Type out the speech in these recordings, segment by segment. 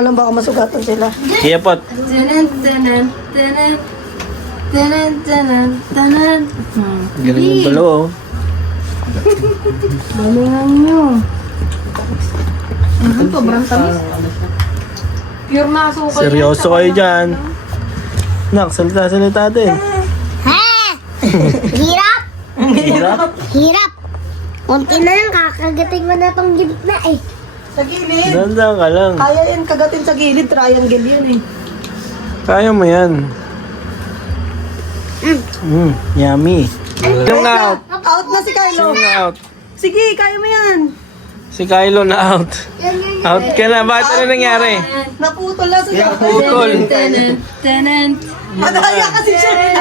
nga lang baka masugatan sila. Kaya pot. Galing yung balo, oh. Galingan nyo. Sobrang tamis. Pure na asukal. Seryoso kayo dyan. Nak, salita din. Hirap! Hirap. Hirap! Kunti na lang, kakagating mo na tong gitna eh. Sa gilid. Dandan ka lang. Kaya yan, kagatin sa gilid. Triangle yan eh. Kaya mo yan. Yummy. Yung out. Out na si Kylo. Yung out. Sige, kaya mo yan. Si Kylo na out. Out ka na. Bakit ano nangyari? Naputol na siya. Putol. Madaya kasi siya.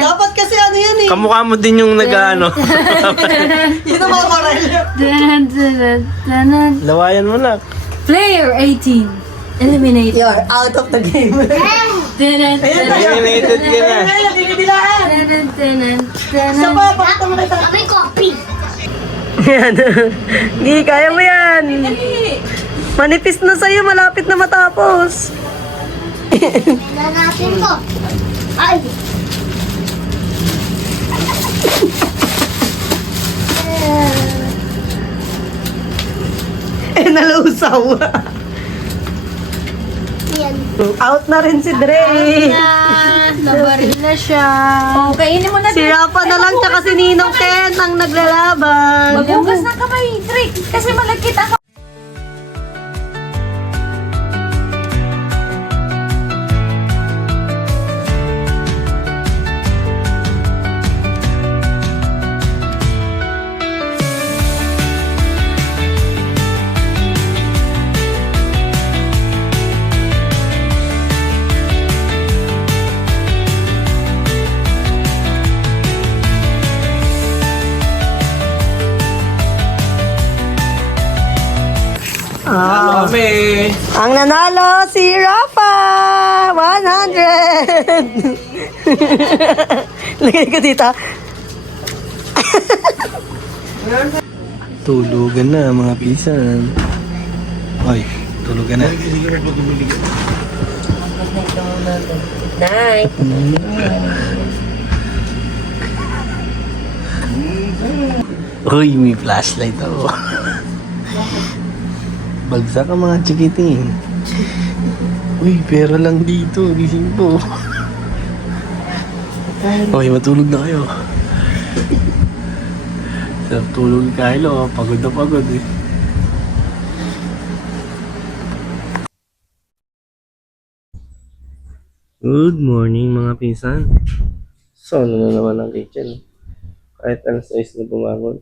Dapat kasi ano yan eh. Kamukha mo din yung nag-ano. Yun ang mga maral. Lawayan mo na. Player 18. Eliminated. You're out of the game. Ayan na. Eliminated ka na. Ayan, nagbibilaan. Isa pa, pakita mo na ito. Kami copy. Yan. Hindi, kaya mo yan. Manipis na sa'yo, malapit na matapos. Nanapin ko. Ay! Nalusaw. Yan. Out na rin si Dre. Nabaril na siya. Oh, kainin mo na. Si Rafa na lang tsaka si Ninong Ken ang naglalaban. Maghugas ng kamay, Trick. Kasi malagkit ang Kami. Ang nanalo si Rafa! 100! Lagay ko dito. Tulugan na mga pisan. Ay, tulugan na. Night. Uy, may flashlight ako. Bagsak ang mga chikiting. Uy, pera lang dito. Gising po. Okay, matulog na kayo. Sarap tulog kayo. Pagod na pagod eh. Good morning mga pinsan. Solo na naman ang kitchen. Kahit alas 6 na bumangon.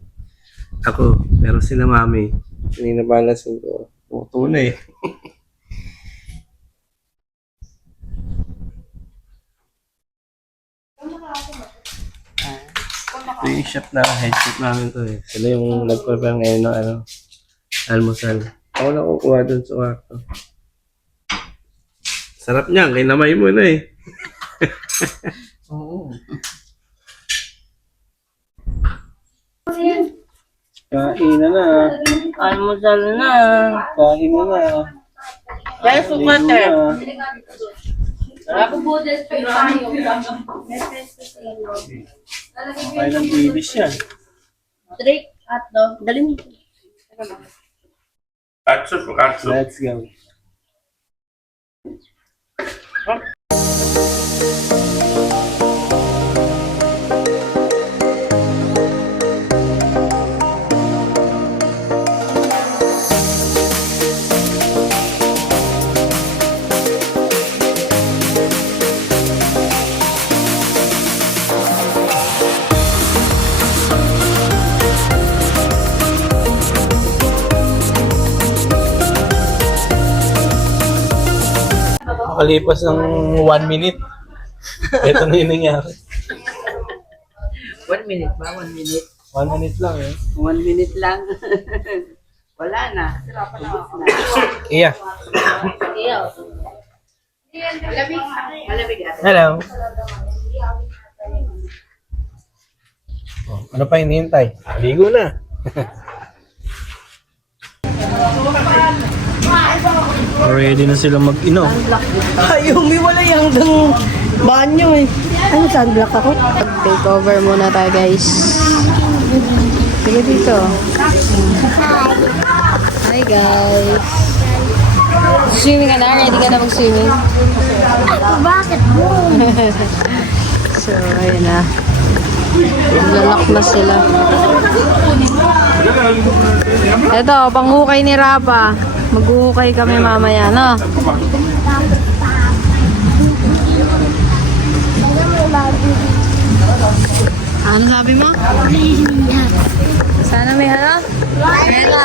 Ako, pero sila mami. Kanina ba alas 5? Puto na eh. Ito yung chef na headset namin to eh. Sila yung nag-prepare ngayon ng almusal. Ako na kukuha dun sa kwarto. Sarap niyan, kinamay mo na eh. Oo. Kain na na. Almusal na. Kain na na. Kaya sukat Ako po din Kain ng bibis yan. Trick at dog. Dali mo. Katsu. Let's go. Makalipas ng 1 minute. Ito na yung nangyari. 1 minute ba? 1 minute? 1 minute lang eh. 1 minute lang. Wala na. Iya. Malamig. Malamig ate. Hello. Oh, ano pa hinihintay? Ligo na. Ready na sila mag-inom. Ay, umiwalay hanggang banyo eh. Ano, sunblock ako? Take over muna tayo, guys. Sige dito. Hi, guys. Swimming ka na? Ready ka na mag-swimming? Bakit mo? So, ayun na. Lalak na sila. Ito, panghukay ni Rapa. Maghuhukay kami mamaya, no? Ano sabi mo? Sana may ano? Gorilla.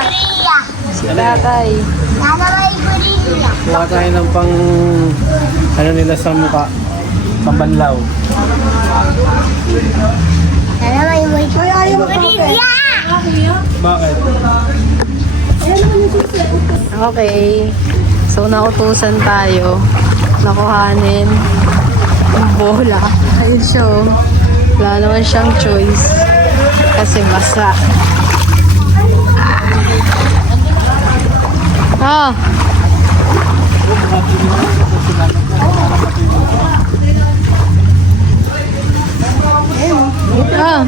Si tatay. Sana may gorilla. Kuha tayo ng pang ano nila sa mukha. Pambanlaw. Sana may gorilla. Bakit? Okay. So, nautusan tayo. Nakuhanin yung bola. Ayun siya, oh. Wala naman siyang choice. Kasi basa. Ah! Ah!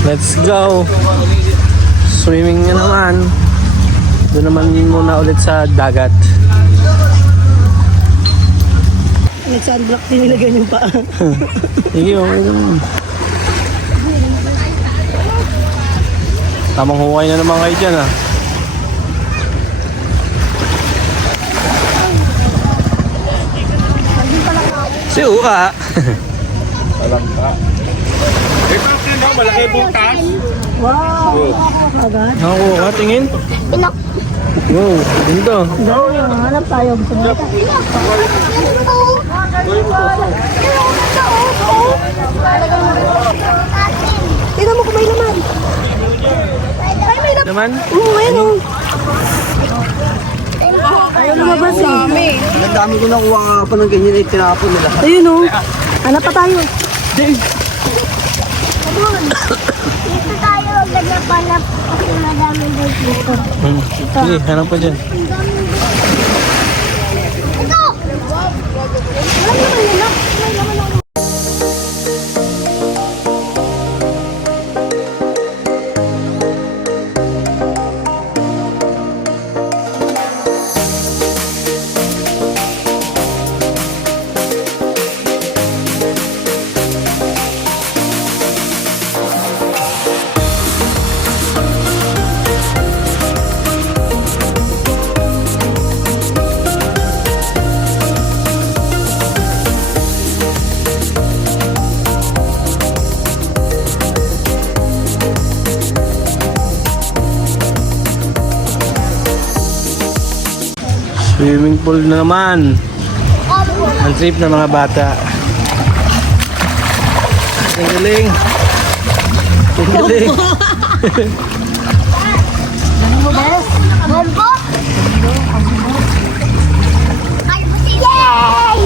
Let's go! Swimming na naman. Doon naman muna ulit sa dagat. Nag-sunblock din nilagyan yung paa. Sige, okay naman. Tamang hukay na naman kayo dyan, ah. Si Uka. Wow! Agad. Ako, tingin. Pinak. Wow, ganito. Hanap tayo. Gusto mo? Tingnan mo kung may laman. Naman? Ayun o. Ayaw lumabas eh. Ang dami ko nakuha nga pa ng ganyan ay tinapon nila. Ayun o. Hanap pa tayo. Dito tayo. Ganap-ganap. Kasi madaming guys dito. Sige, hanap pa dyan. Ito! Walang naman nila. May laman ako. Swimming pool na naman. Ang trip ng mga bata. Ang galing. Ang galing. Bombo! Yay!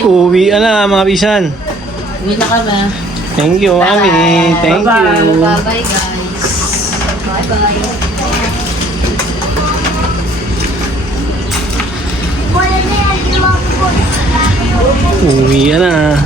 Uwi na mga bisan. Uwi na kami. Thank you, Mami. Thank you. Bye-bye, guys. Bye-bye. Wala na yan. Uwi na.